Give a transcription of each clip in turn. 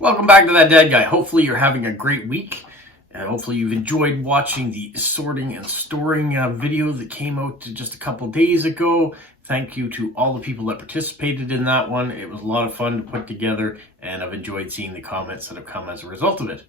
Welcome back to That Dad Guy. Hopefully you're having a great week. And hopefully you've enjoyed watching the sorting and storing video that came out just a couple days ago. Thank you to all the people that participated in that one. It was a lot of fun to put together, and I've enjoyed seeing the comments that have come as a result of it.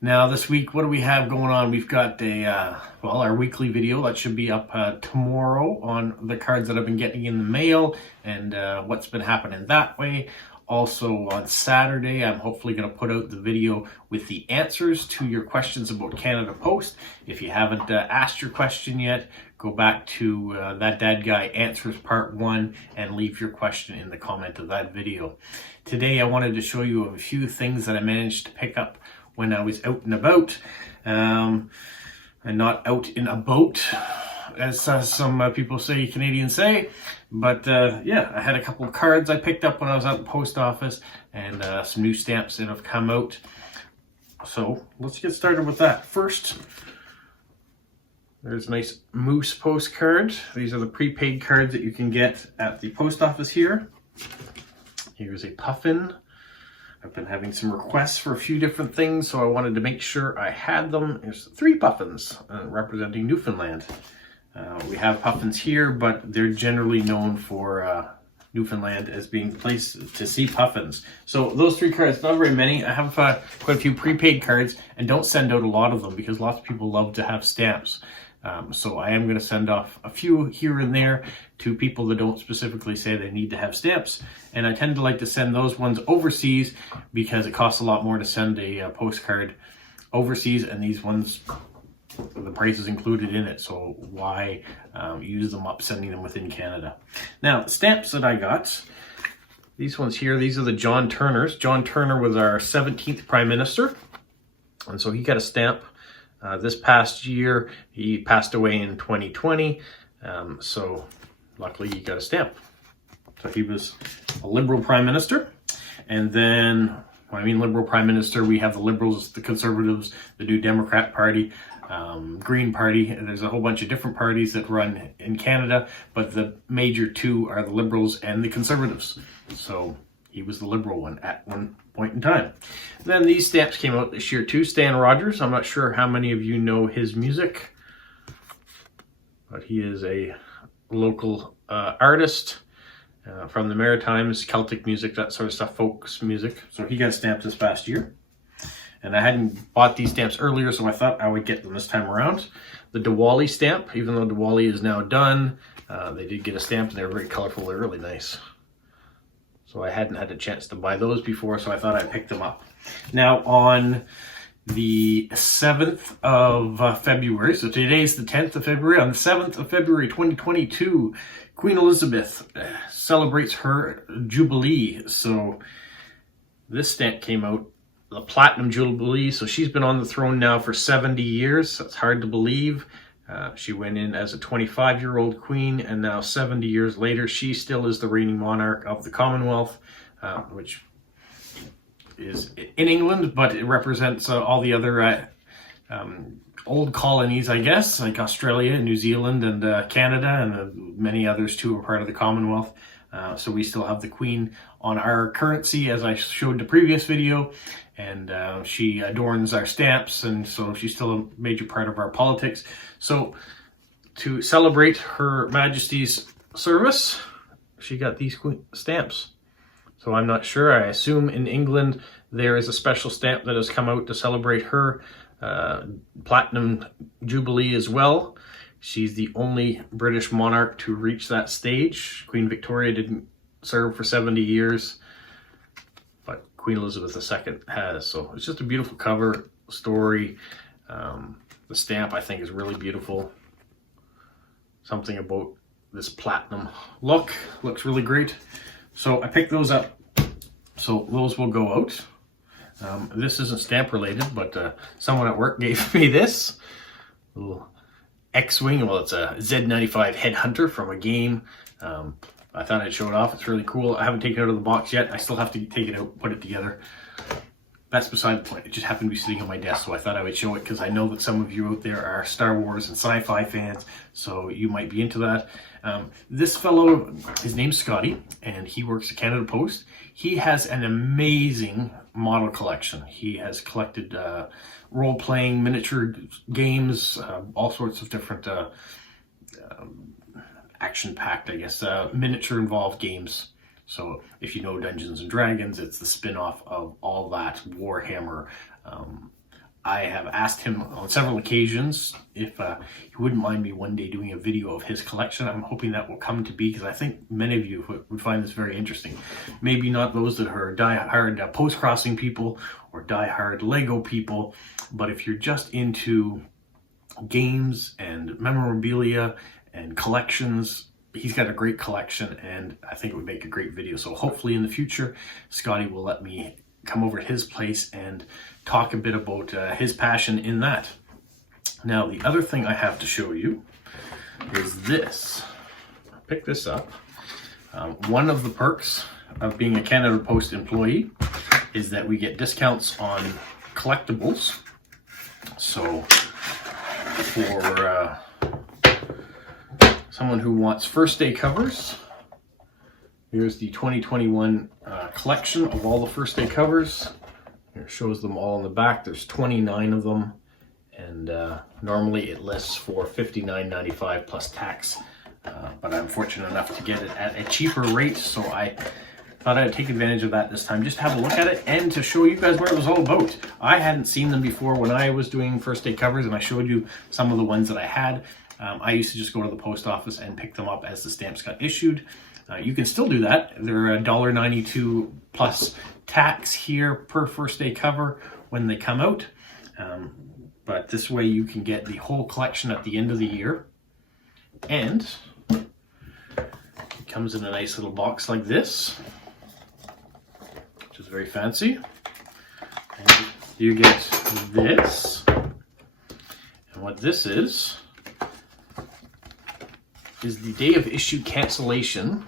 Now this week, what do we have going on? We've got our weekly video that should be up tomorrow on the cards that I've been getting in the mail and what's been happening that way. Also on Saturday, I'm hopefully going to put out the video with the answers to your questions about Canada Post. If you haven't asked your question yet, go back to That Dad Guy Answers Part 1 and leave your question in the comment of that video. Today I wanted to show you a few things that I managed to pick up when I was out and about, and not out in a boat, as some people say, Canadians say. But yeah, I had a couple of cards I picked up when I was at the post office, and some new stamps that have come out. So let's get started with that. First, there's a nice moose postcard. These are the prepaid cards that you can get at the post office here. Here's a puffin. I've been having some requests for a few different things, so I wanted to make sure I had them. There's 3 puffins representing Newfoundland. We have puffins here, but they're generally known for Newfoundland as being the place to see puffins. So those 3 cards, not very many. I have quite a few prepaid cards, and don't send out a lot of them because lots of people love to have stamps. So I am going to send off a few here and there to people that don't specifically say they need to have stamps. And I tend to like to send those ones overseas because it costs a lot more to send a postcard overseas, and these ones, the price is included in it, so why use them up sending them within Canada. Now, the stamps that I got, these ones here, these are the John Turners. John Turner was our 17th Prime Minister, and so he got a stamp this past year. He passed away in 2020, so luckily he got a stamp. So he was a Liberal Prime Minister. And then, when I mean Liberal Prime Minister, we have the Liberals, the Conservatives, the New Democrat Party, Green Party, and there's a whole bunch of different parties that run in Canada, but the major 2 are the Liberals and the Conservatives. So he was the Liberal one at one point in time. Then these stamps came out this year too. Stan Rogers, I'm not sure how many of you know his music, but he is a local artist from the Maritimes, Celtic music, that sort of stuff, folks music. So he got stamped this past year. And I hadn't bought these stamps earlier, so I thought I would get them this time around. The Diwali stamp, even though Diwali is now done, they did get a stamp, and they're very colorful. They're really nice. So I hadn't had a chance to buy those before, so I thought I'd pick them up. Now, on the 7th of February, so today's the 10th of February, on the 7th of February 2022, Queen Elizabeth celebrates her Jubilee. So this stamp came out, the Platinum Jubilee. So she's been on the throne now for 70 years. That's hard to believe. She went in as a 25-year-old queen, and now 70 years later, she still is the reigning monarch of the Commonwealth, which is in England, but it represents all the other old colonies, I guess, like Australia, New Zealand, and Canada, and many others too are part of the Commonwealth. So we still have the Queen on our currency, as I showed the previous video, and she adorns our stamps, and so she's still a major part of our politics. So to celebrate Her Majesty's service, she got these stamps. So I'm not sure. I assume in England there is a special stamp that has come out to celebrate her Platinum Jubilee as well. She's the only British monarch to reach that stage. Queen Victoria didn't serve for 70 years, but Queen Elizabeth II has. So it's just a beautiful cover story. The stamp, I think, is really beautiful. Something about this platinum look looks really great. So I picked those up. So those will go out. This isn't stamp related, but someone at work gave me this little XWing. Well, it's a Z95 Headhunter from a game. I thought I'd show it off. It's really cool. I haven't taken it out of the box yet. I still have to take it out, put it together. that's beside the point. It just happened to be sitting on my desk, so I thought I would show it because I know that some of you out there are Star Wars and sci-fi fans, so you might be into that. This fellow, his name's Scotty, and he works at Canada Post. He has an amazing model collection. He has collected role-playing miniature games, all sorts of different action-packed, I guess, miniature-involved games. So if you know Dungeons & Dragons, it's the spin-off of all that, Warhammer. I have asked him on several occasions if he wouldn't mind me one day doing a video of his collection. I'm hoping that will come to be, because I think many of you would find this very interesting. Maybe not those that are die-hard Postcrossing people or die-hard Lego people, but if you're just into games and memorabilia and collections, he's got a great collection, and I think it would make a great video. So hopefully in the future, Scotty will let me come over to his place and talk a bit about his passion in that. Now, the other thing I have to show you is this. Pick this up. One of the perks of being a Canada Post employee is that we get discounts on collectibles. So for someone who wants first day covers, here's the 2021 collection of all the first day covers. Here it shows them all in the back. There's 29 of them, and normally it lists for $59.95 plus tax, but I'm fortunate enough to get it at a cheaper rate, so I thought I'd take advantage of that this time, just to have a look at it and to show you guys what it was all about. I hadn't seen them before when I was doing first day covers, and I showed you some of the ones that I had. I used to just go to the post office and pick them up as the stamps got issued. You can still do that. They're $1.92 plus tax here per first day cover when they come out. But this way you can get the whole collection at the end of the year. And it comes in a nice little box like this, which is very fancy. And you get this. And what this is the day of issue cancellation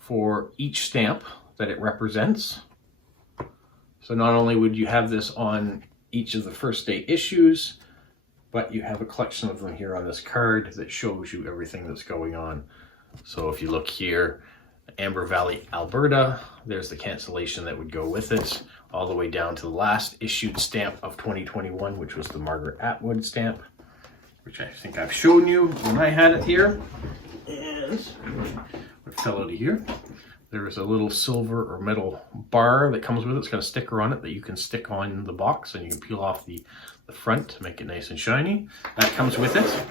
for each stamp that it represents. So not only would you have this on each of the first day issues, but you have a collection of them here on this card that shows you everything that's going on. So if you look here, Amber Valley, Alberta, there's the cancellation that would go with it, all the way down to the last issued stamp of 2021, which was the Margaret Atwood stamp, which I think I've shown you when I had it here. And what fell out of here, there's a little silver or metal bar that comes with it. It's got a sticker on it that you can stick on the box, and you can peel off the front to make it nice and shiny. That comes with it.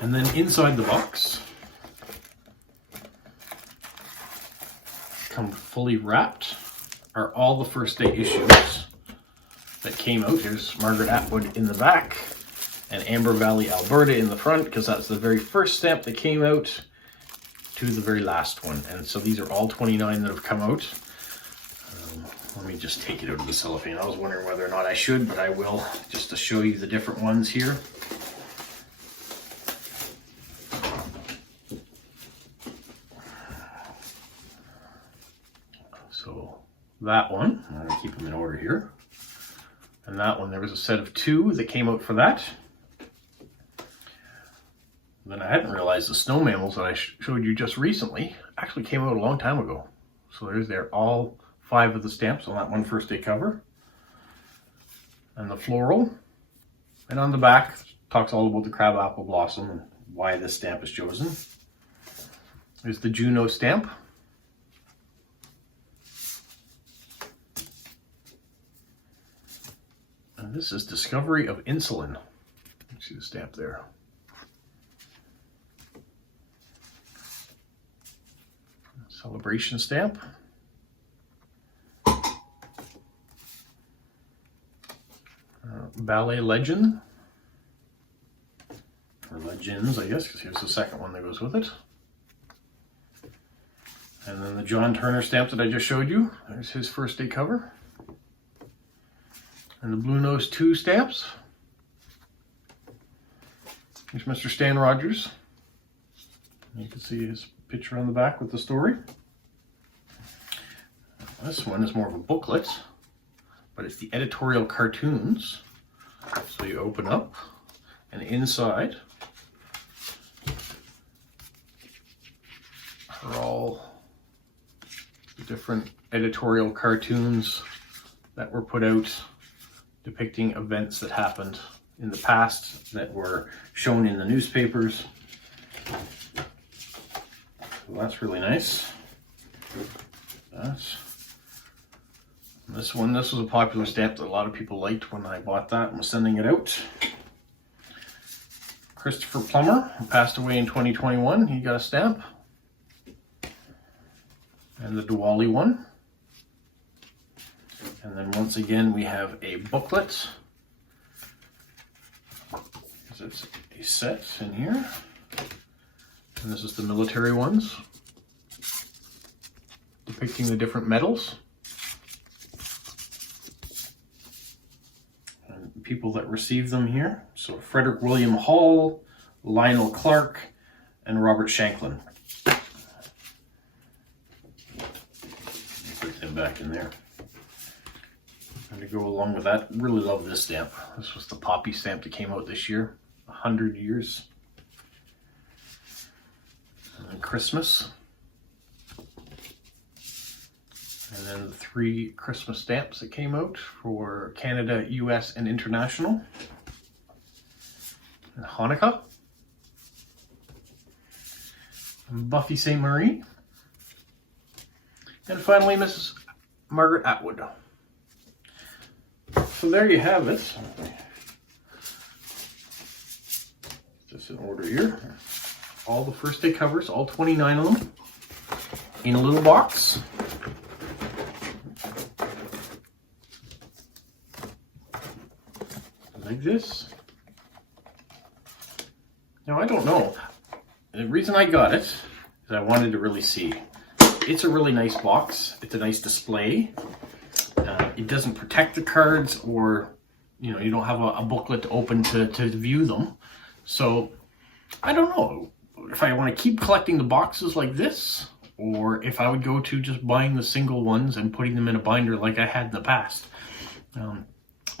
And then inside the box, come fully wrapped, are all the first day issues that came out. Here's Margaret Atwood in the back, and Amber Valley, Alberta in the front, because that's the very first stamp that came out to the very last one. And so these are all 29 that have come out. Let me just take it out of the cellophane. I was wondering whether or not I should, but I will, just to show you the different ones here. So that one, I'm going to keep them in order here. And that one, there was a set of 2 that came out for that. Then I hadn't realized the snow mammals that I showed you just recently actually came out a long time ago. So there's all 5 of the stamps on that one first day cover. And the floral. And on the back, talks all about the crabapple blossom and why this stamp is chosen. There's the Juno stamp. And this is Discovery of Insulin. You see the stamp there. Celebration stamp. Ballet Legend. Or Legends, I guess, because here's the second one that goes with it. And then the John Turner stamp that I just showed you. There's his first day cover. And the Blue Nose 2 stamps. Here's Mr. Stan Rogers. You can see his picture on the back with the story. This one is more of a booklet, but it's the editorial cartoons. So you open up, and inside are all the different editorial cartoons that were put out depicting events that happened in the past that were shown in the newspapers. So that's really nice. This was a popular stamp that a lot of people liked when I bought that and was sending it out. Christopher Plummer, who passed away in 2021, he got a stamp. And the Diwali one. And then once again we have a booklet. It's a set in here. And this is the military ones, depicting the different medals and people that received them here. So Frederick William Hall, Lionel Clark, and Robert Shanklin. Put them back in there. And to go along with that, really love this stamp. This was the Poppy stamp that came out this year, 100 years. And then Christmas. And then the 3 Christmas stamps that came out for Canada, US, and international. And Hanukkah. And Buffy St. Marie. And finally, Mrs. Margaret Atwood. So there you have it. Just in order here. All the first day covers, all 29 of them, in a little box. Like this. Now I don't know. The reason I got it is I wanted to really see. It's a really nice box. It's a nice display. It doesn't protect the cards, or you don't have a booklet open to view them. So I don't know if I want to keep collecting the boxes like this, or if I would go to just buying the single ones and putting them in a binder like I had in the past. I'm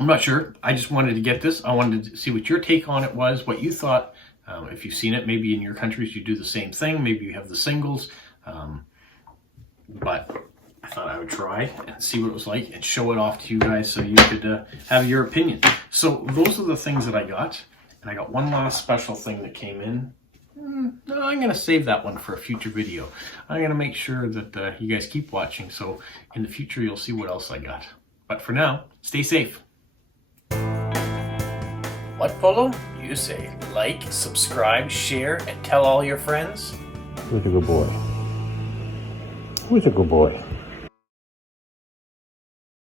not sure. I just wanted to get this. I wanted to see what your take on it was, what you thought. If you've seen it, maybe in your countries you do the same thing. Maybe you have the singles. But I thought I would try and see what it was like and show it off to you guys so you could have your opinion. So those are the things that I got. And I got one last special thing that came in. No, I'm going to save that one for a future video. I'm going to make sure that you guys keep watching. So in the future, you'll see what else I got. But for now, stay safe. What, Polo? You say like, subscribe, share, and tell all your friends? Who's a good boy? Who's a good boy?